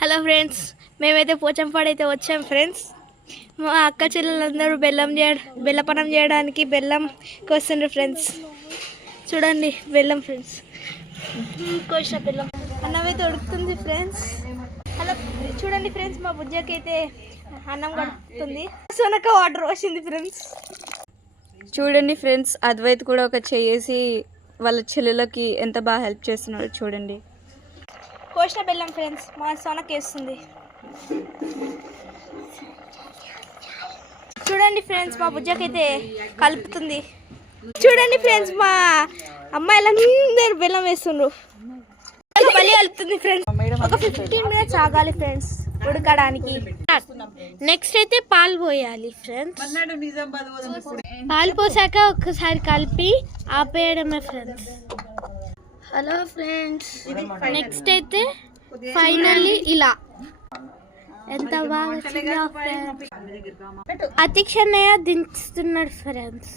Hello friends, మేమైతే పోచంపాడు అయితే వచ్చాం ఫ్రెండ్స్. మా అక్క చెల్లెలందరూ బెల్లపనం చేయడానికి బెల్లం కోస్తుండ్రు ఫ్రెండ్స్. చూడండి బెల్లం ఫ్రెండ్స్, కోసిన బెల్లం అన్నం అయితే ఉడుకుతుంది ఫ్రెండ్స్. అలా చూడండి ఫ్రెండ్స్, మా బుజ్జకి అయితే అన్నం కడుపుతుంది. సొనక వాటర్ వచ్చింది ఫ్రెండ్స్. చూడండి ఫ్రెండ్స్, అద్వైత్ కూడా ఒక చేసి వాళ్ళ చెల్లెలకి ఎంత బాగా హెల్ప్ చేస్తున్నాడు చూడండి. కోసిన బెల్లం ఫ్రెండ్స్, మా సొనక వేస్తుంది. చూడండి ఫ్రెండ్స్, మా బుజ్జకైతే కలుపుతుంది. చూడండి ఫ్రెండ్స్, మా అమ్మాయిలందరూ బెల్లం వేస్తుండ్రు. మళ్ళీ కలుపుతుంది ఫ్రెండ్స్. ఒక 15 minutes ఆగాలి ఫ్రెండ్స్ ఉడకడానికి. నెక్స్ట్ అయితే పాలు పోయాలి ఫ్రెండ్స్. పాలు పోసాక ఒకసారి కలిపి ఆపేయడమే ఫ్రెండ్స్. హలో ఫ్రెండ్స్, నెక్స్ట్ అయితే ఫైనల్లీ ఇలా ఎంత బాగా అతిక్షణయ్య దించుతున్నాడు ఫ్రెండ్స్.